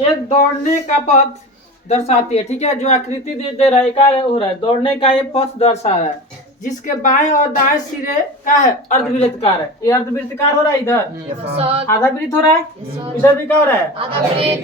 एक दौड़ने का पथ दर्शाती है, ठीक है। जो आकृति दे रहा है क्या हो रहा है, दौड़ने का ये पथ दर्शा रहा है, जिसके बाएं और दाएं सिरे का है अर्धवृत्तकार है। ये अर्धवृत्तकार हो रहा है, इधर आधा वृत्त हो रहा है, इधर भी क्या हो रहा है,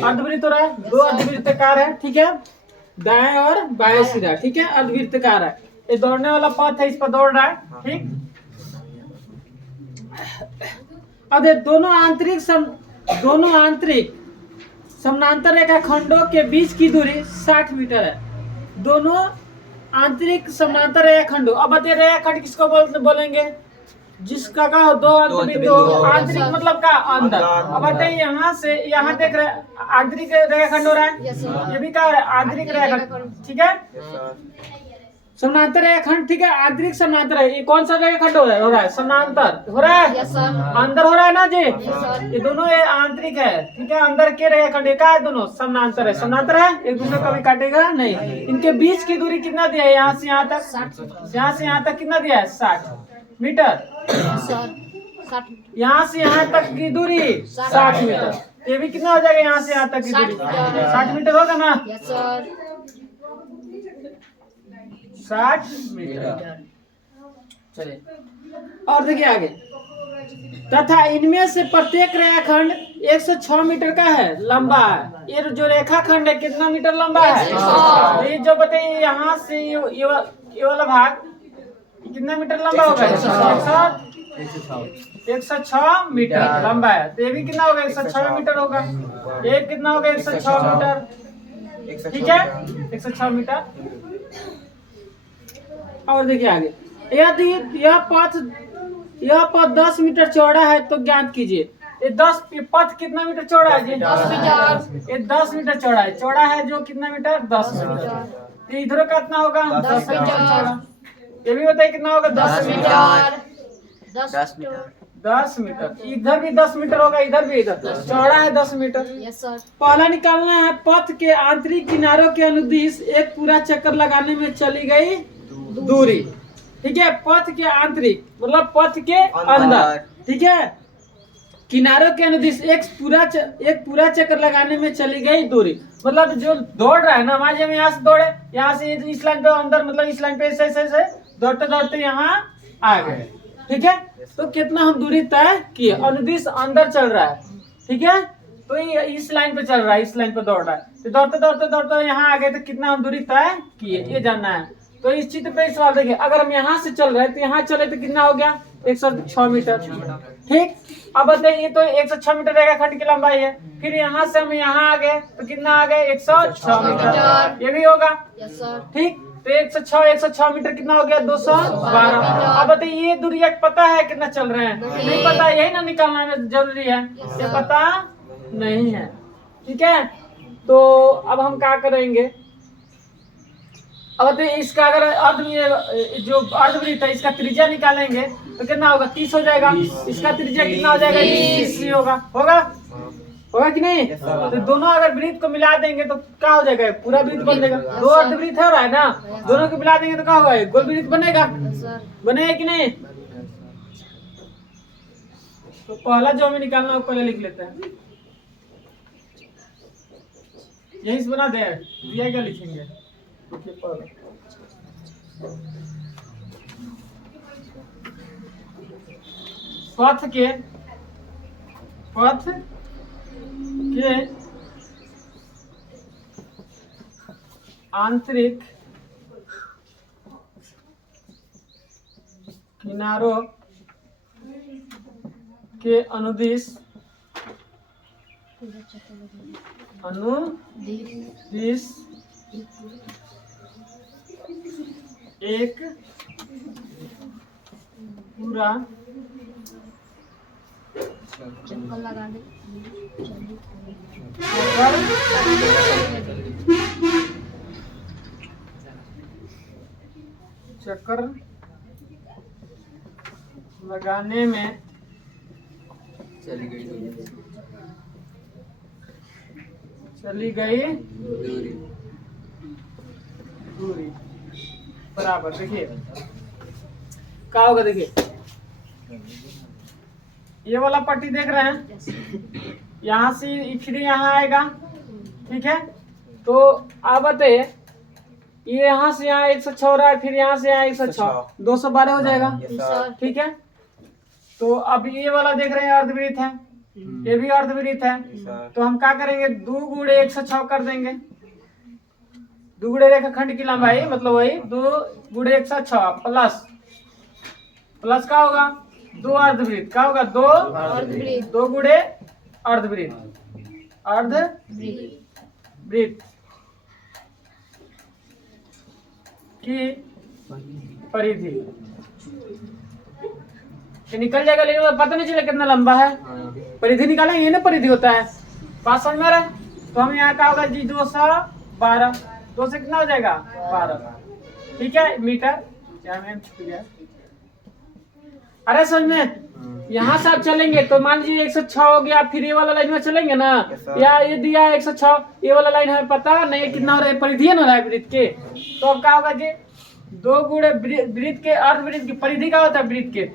अर्धवृत्त हो रहा है। दो अर्धवृत्तकार है, ठीक है, दाएं और बाएं सिरा, ठीक है, अर्धवृत्तकार है। ये दौड़ने वाला पथ है, इस पर दौड़ रहा है, ठीक। अब दोनों आंतरिक समानांतर रेखा खंडों के बीच की दूरी 60 मीटर है। दोनों आंतरिक समानांतर रेखा खंडों, अब बताइए रेखा खंड किसको बोलेंगे, जिसका का हो दो बिंदु, आंतरिक मतलब का अंदर। अब बताइए यहाँ से यहाँ देख रहे हैं आंतरिक रेखा खंड हो रहा है, ये भी क्या है आंतरिक रेखा खंड, ठीक है। समानांतर रेखाखंड, ठीक है, आंतरिक समानांतर है। ये कौन सा रेखाखंड हो रहा है, समानांतर हो रहा है, अंदर हो रहा है ना जी। ये दोनों ये आंतरिक है, ठीक है, अंदर के रेखाखंड ये क्या है, दोनों समानांतर है, समानांतर है, एक दूसरे को कभी काटेगा नहीं। इनके बीच की दूरी कितना दिया है, यहाँ से यहाँ तक, यहाँ से यहाँ तक कितना दिया है, 60 मीटर। यहाँ से यहाँ तक की दूरी 60 मीटर, ये भी कितना हो जाएगा, यहाँ से यहाँ तक की दूरी 60 मीटर होगा ना, 60 मीटर। चलिए और देखिए आगे, तथा इनमें से प्रत्येक रेखाखंड 106 मीटर का है, लंबा है। ये जो रेखाखंड है कितना मीटर लंबा है, ये जो बताइए यहाँ से ये वाला भाग कितना मीटर लंबा होगा, 106 मीटर लंबा है। तो ये भी कितना होगा, 106 मीटर होगा। ये कितना होगा, 106 मीटर, ठीक है, 106 मीटर। और देखिए आगे, यदि यह पथ 10 मीटर चौड़ा है तो ज्ञात कीजिए। ये पथ कितना मीटर चौड़ा है जी, 10 मीटर। ये 10 मीटर चौड़ा है जो कितना मीटर, 10 मीटर। तो इधर का कितना होगा, 10 मीटर चौड़ा। ये भी बताइए कितना होगा, 10 मीटर, 10 मीटर। इधर भी 10 मीटर होगा, इधर भी, इधर चौड़ा है 10 मीटर। पहला निकालना है, पथ के आंतरिक किनारों के अनुदिश एक पूरा चक्कर लगाने में चली गई दूरी, ठीक है। पथ के आंतरिक मतलब पथ के अंदर, ठीक है, किनारों के अनुदिश एक पूरा चक्कर लगाने में चली गई दूरी। मतलब जो दौड़ रहा है ना, मान लीजिए यहाँ से दौड़े, यहाँ से इस लाइन पे अंदर, मतलब इस लाइन पे ऐसे दौड़ते दौड़ते यहाँ आ गए, ठीक है। तो कितना हम दूरी तय किए, अनुदिश अंदर चल रहा है, ठीक है। तो ये इस लाइन पे चल रहा है, इस लाइन पे दौड़ रहा है, तो दौड़ते दौड़ते दौड़ते यहाँ आ गए, तो कितना हम दूरी तय किए, ये जानना है। तो इस चित्र पे सवाल देखिए, अगर हम यहाँ से चल रहे हैं तो यहाँ चले तो कितना हो गया, 106 मीटर, ठीक। अब बताइए, तो 106 मीटर रेखाखंड की लंबाई है। फिर यहाँ से हम यहाँ आ गए तो कितना आ गए, 106 मीटर, ये भी होगा, ठीक। तो 106 मीटर कितना हो गया, 212। अब बताइए ये दूरी पता है कितना चल रहे हैं, नहीं पता, यही ना निकालना जरूरी है, ये पता नहीं है, ठीक है। तो अब हम क्या करेंगे, अब इसका अगर जो अर्धवृत्त है इसका त्रिज्या निकालेंगे तो कितना होगा, 30 हो जाएगा। इसका त्रिज्या कितना हो जाएगा, 30 होगा कि नहीं। तो दोनों अगर वृत्त को मिला देंगे तो क्या हो जाएगा, पूरा वृत्त बन जाएगा। दो अर्धवृत्त हो रहा है ना, दोनों को मिला देंगे तो क्या होगा, गोल वृत्त बनेगा, बनेगा कि नहीं। तो पहला जो हमें निकालना है पहले लिख लेते हैं, यही से बना दे, दिया क्या लिखेंगे, पथ के आंतरिक किनारों के अनुदिश एक पूरा चक्कर लगाने में चली गई दूरी बराबर। देखिए क्या होगा, देखिए ये वाला पट्टी देख रहे हैं, यहाँ से फिर यहाँ आएगा, ठीक है। तो आप बताइए ये यहाँ से यहाँ 106 हो रहा है, फिर यहाँ से यहाँ 106, 212 हो जाएगा। ठीक है। तो अब ये वाला देख रहे हैं अर्धवृत्त है, ये भी अर्धवृत्त है। तो हम क्या करेंगे, 2 गुणे 106 कर देंगे। 2 गुणे रेखाखंड की लंबाई मतलब वही 2 गुणे 106 प्लस क्या होगा, 2 अर्धवृत्त क्या होगा, 2 गुणे अर्धवृत्त की परिधि ये निकल जाएगा, लेकिन पता नहीं चले कितना लंबा है। परिधि निकालेंगे, ये ना परिधि होता है, बात समझ में आ रहा है। तो हम यहाँ क्या होगा जी, 212, 2 से कितना हो जाएगा 12, ठीक है मीटर। अरे समझ में, यहाँ से आप चलेंगे तो मान लीजिए 106 हो गया, फिर ये वाला लाइन में चलेंगे ना, या ये दिया 106, ये वाला लाइन हमें पता नहीं कितना हो रहा है, परिधि है ना रहा है वृत्त के। तो अब क्या होगा जी, 2 गुणे वृत्त के अर्धवृत्त की परिधि का होता है वृत्त के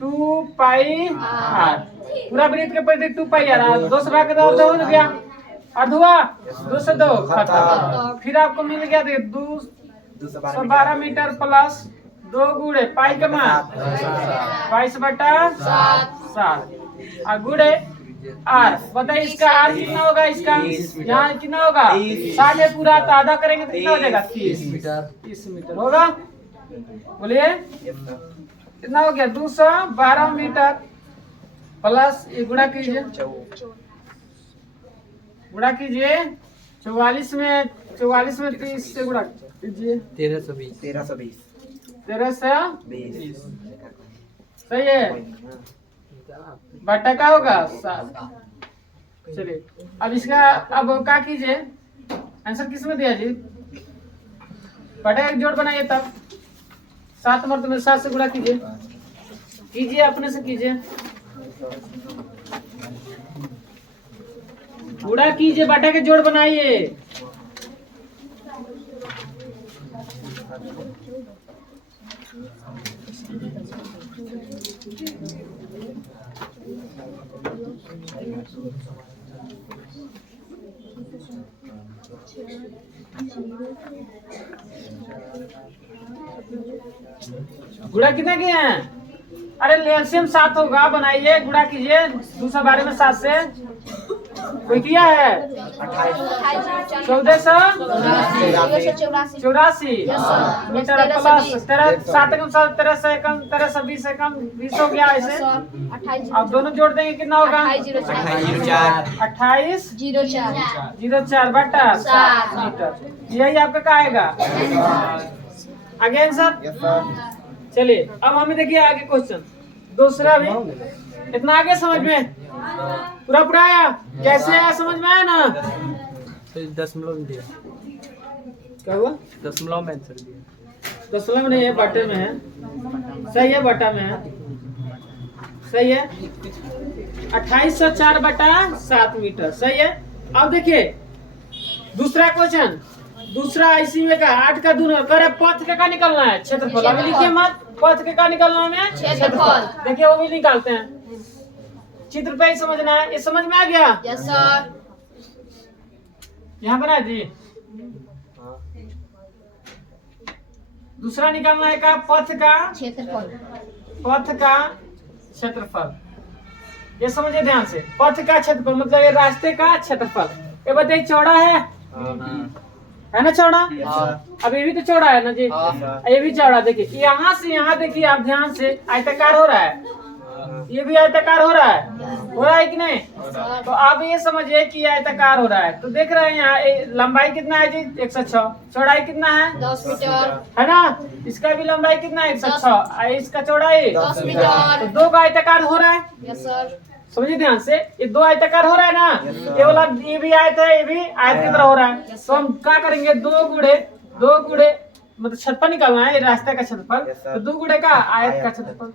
2 पाई आर, पूरा वृत्त के परिधि 2 पाई आर। 2 से भाग के 2 हो गया, अर्ध हुआ, 2 से 2 खत्म। फिर आपको मिल गया 212 मीटर प्लस 2 गुणे पाई का मान 22/7 और गुणे आर। बताइए इसका आर कितना होगा, इसका यहाँ कितना होगा 60 है पूरा, तो आधा करेंगे तो कितना हो जाएगा 30 मीटर होगा। बोलिए कितना हो गया, 212 मीटर प्लस ये गुणा कीजिए 44 में 30 से गुणा कीजिए 1320 सही है, बटा का होगा 7। चलिए अब इसका अब क्या कीजिए, आंसर किस में दिया जी, बटा एक जोड़ बनाइए, तब 7 मर्द में 7 से गुणा कीजिए अपने से कीजिए, गुणा कीजिए, बटा के जोड़ बनाइए। गुणा कितना किए हैं, अरे एलसीएम 7 होगा, बनाइए गुणा कीजिए 212 में 7 से कोई किया है 1484 मीटर प्लस 13 से कम 20 हो गया ऐसे। अब दोनों जोड़ देंगे कितना होगा 2804 बटा 7 मीटर, यही आपका क्या आएगा आगे आंसर। चलिए अब हमें देखिए आगे क्वेश्चन दूसरा भी, इतना आगे समझ में पूरा आया, कैसे आया समझ में आया ना, दशमलव दिया, क्या हुआ दशमलव में आंसर दिया, दशमलव नहीं है, बटे में है, सही है, बटा में है, सही है 2804 बटा 7 मीटर, सही है। अब देखिए दूसरा क्वेश्चन, दूसरा इसी में का 8 का दूना करे, पथ का निकलना है क्षेत्रफल। अभी लिखिए मत, पथ का निकलना है क्षेत्रफल, देखिए वो भी निकालते हैं, चित्र पे ही समझना है, ये समझ में आ गया, यस सर। यहाँ बना जी। दूसरा निकालना है का पथ का क्षेत्रफल, ये समझिए ध्यान से, पथ का क्षेत्रफल मतलब ये रास्ते का क्षेत्रफल। ये बताइए चौड़ा है ना, चौड़ा, अब ये भी तो चौड़ा है ना जी, ये भी चौड़ा। देखिए यहाँ से यहाँ देखिए आप ध्यान से, आयताकार हो रहा है, ये भी आयताकार हो रहा है कि नहीं। तो आप ये समझिए कि आयताकार हो रहा है, तो देख रहे हैं यहाँ लंबाई कितना है जी 106, चौड़ाई कितना है 10 मीटर है ना, इसका भी लंबाई कितना है 106, इसका चौड़ाई 10 मीटर, तो 2 का आयताकार हो रहा है, यस सर। समझिए ध्यान से, ये 2 आयताकार हो रहा है ना, ये वाला ये भी आयत है, ये भी आयत की तरह हो रहा है। तो हम क्या करेंगे, 2 गुणे मतलब क्षेत्रफल निकालना है, ये रास्ते का क्षेत्रफल, तो 2 गुणे का आयत का क्षेत्रफल,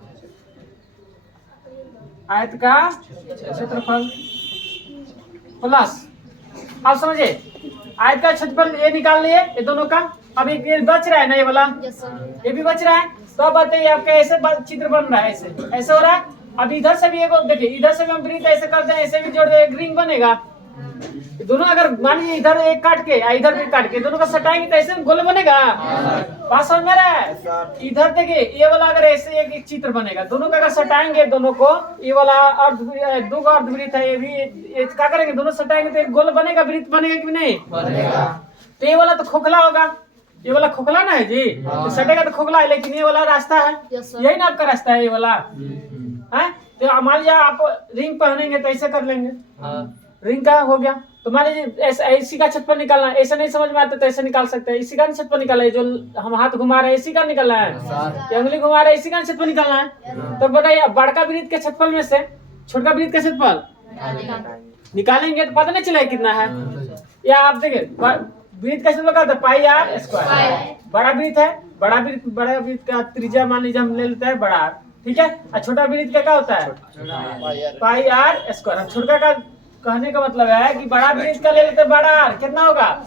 आयत का क्षेत्रफल प्लस, आप समझे आयत का क्षेत्रफल ये निकाल लिए ये दोनों का। अब एक ये बच रहा है ना, ये वाला ये भी बच रहा है, तो अब बताइए आपका ऐसे चित्र बन रहा है, ऐसे हो रहा है। अब इधर से भी एक देखिए, इधर से भी हम वृत्त ऐसे करते हैं, ऐसे भी जोड़ दे, एक रिंग बनेगा, दोनों अगर मान लीजिए इधर एक काट के या इधर भी काट के दोनों का सटाएंगे तो ऐसे गोल बनेगा। बात समझ में रहा है? इधर देखिए ये वाला अगर ऐसे एक चित्र बनेगा, दोनों का अगर सटाएंगे दोनों को, ये वाला दो अर्धवृत्त है, ये भी क्या करेंगे दोनों सटाएंगे तो एक गोल बनेगा, वृत्त बनेगा कि नहीं बनेगा। तो ये वाला तो खोखला होगा, ये वाला खोखला ना है जी, तो सटेगा तो खोखला है, लेकिन ये वाला रास्ता है, यही ना आपका रास्ता है ये वाला है। तो मान लीजिए आप रिंग पहनेंगे तो ऐसे कर लेंगे, रिंग का हो गया। तो मान लीजिए ऐसा इसी का छत पर निकालना है, ऐसा नहीं समझ में आता तो ऐसे निकाल सकते हैं। इसी का छत पर निकालना है, जो हम हाथ घुमा रहे हैं इसी का निकालना है, ये उंगली घुमा रहे हैं इसी का छत पर निकालना है। तो बताइए बड़का वृत्त के क्षेत्रफल में से छोटा वृत्त का क्षेत्रफल निकालेंगे तो पता नहीं चलेगा कितना है। या आप देखिए वृत्त का क्षेत्रफल क्या होता है, पाई आर स्क्वायर। बड़ा वृत्त है, बड़ा वृत्त का त्रिज्या मान लीजिए हम ले लेते हैं बड़ा आर, ठीक है। और छोटा वृत्त का क्या होता है, पाई आर स्क्वायर। छोटा का कहने का मतलब है कि बड़ा वृत्त का ले लेते हैं बड़ा आर, कितना होगा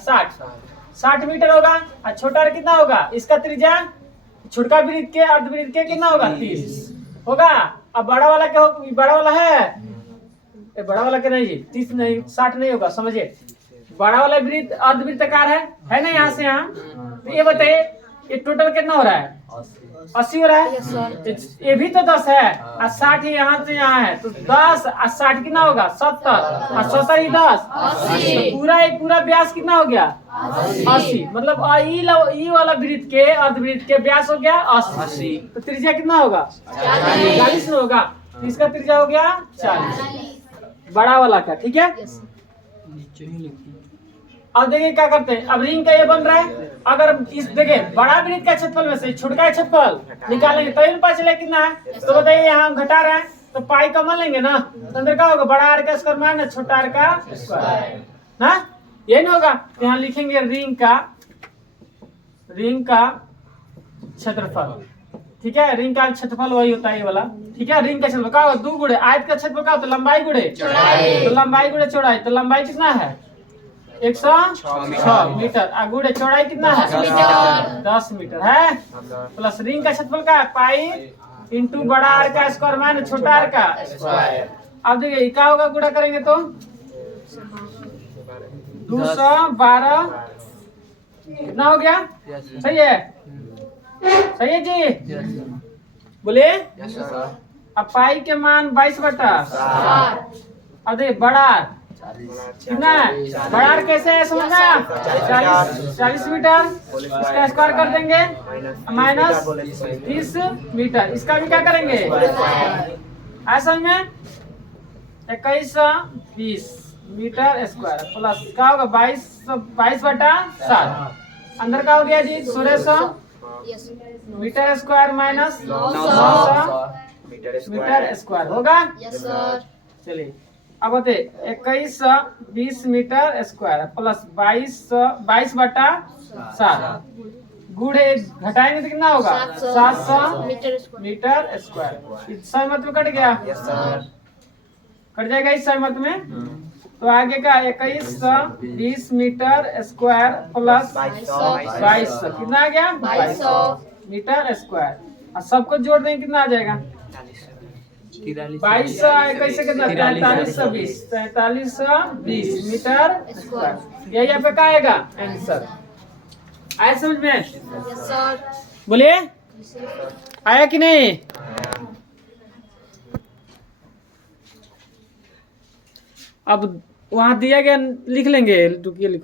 60 मीटर होगा, और छोटा आर कितना होगा, इसका त्रिज्या छोटा वृत्त के अर्धवृत्त के कितना होगा 30 होगा। अब बड़ा वाला क्या होगा, बड़ा वाला है, बड़ा वाला क्या नहीं जी 30 नहीं 60 नहीं होगा, समझिए बड़ा वाला वृत्त अर्धवृत्ताकार है ना यहाँ से यहाँ। तो ये बताइए ये टोटल कितना हो रहा है, 80 हो रहा है। ये भी तो 10 है और 60 यहाँ से यहाँ है, तो 10 और 60 कितना होगा 70 और 70 ही 10 तो पूरा व्यास कितना हो गया 80। मतलब ई वाला वृत्त के अर्धवृत्त के व्यास हो गया 80। तो त्रिज्या कितना होगा 40 होगा, तो इसका त्रिज्या हो गया 40 बड़ा वाला का, ठीक है। अब देखिए क्या करते हैं, अब रिंग का ये बन रहा है। अगर इस देखिए बड़ा वृत्त का क्षेत्रफल में से छोटा क्षेत्रफल निकालेंगे तो इन पता चलेगा कितना है। तो बताइए यहाँ हम घटा रहे हैं तो पाई कॉमन लेंगे ना, तो अंदर क्या होगा बड़ा आर का स्क्वायर माइनस छोटा आर का स्क्वायर ना, ये नहीं होगा। तो यहाँ लिखेंगे रिंग का क्षेत्रफल, ठीक है। रिंग का क्षेत्रफल वही होता है ये वाला, ठीक है। रिंग का क्षेत्रफल क्या होगा 2 गुणे आयत का क्षेत्रफल क्या होता है, लंबाई गुणे चौड़ाई, तो लंबाई गुणे चौड़ाई, तो लंबाई कितना है 106 मीटर, गुणे चौड़ाई कितना है 10 मीटर है। प्लस रिंग का क्षेत्रफल का है पाई इंटू बड़ा आर का स्क्वायर माइनस छोटा आर का स्क्वायर। अब देखिए क्या होगा, गुणा करेंगे तो 212 कितना हो गया, सही है, सही है जी, बोले। अब पाई के मान 22/7। अब देखिए बड़ा कितना है, बड़ा आर कैसे है समझना, 40 मीटर, इसका स्क्वायर कर देंगे माइनस 30 मीटर, इसका भी क्या करेंगे ऐसा में 2120 मीटर स्क्वायर प्लस क्या होगा 22/7। अंदर का हो गया जी 1600 metre square minus 900 metre square होगा। चलिए अब होते 2120 मीटर स्क्वायर प्लस 22/7 गुणे घटाएंगे तो कितना होगा 700 मीटर स्क्वायर। इस सहमत में कट गया, कट जाएगा इस सहमत में। तो आगे का 2120 मीटर स्क्वायर प्लस 2200 कितना आ गया 2200 मीटर स्क्वायर, और सबको जोड़ देंगे कितना आ जाएगा 2200 कैसे कितना 4320 मीटर स्क्वायर। यही यहाँ पे क्या आएगा आंसर, आया समझ में, बोलिए आया कि नहीं। अब वहाँ दिया गया लिख लेंगे, रुकिए लिखो।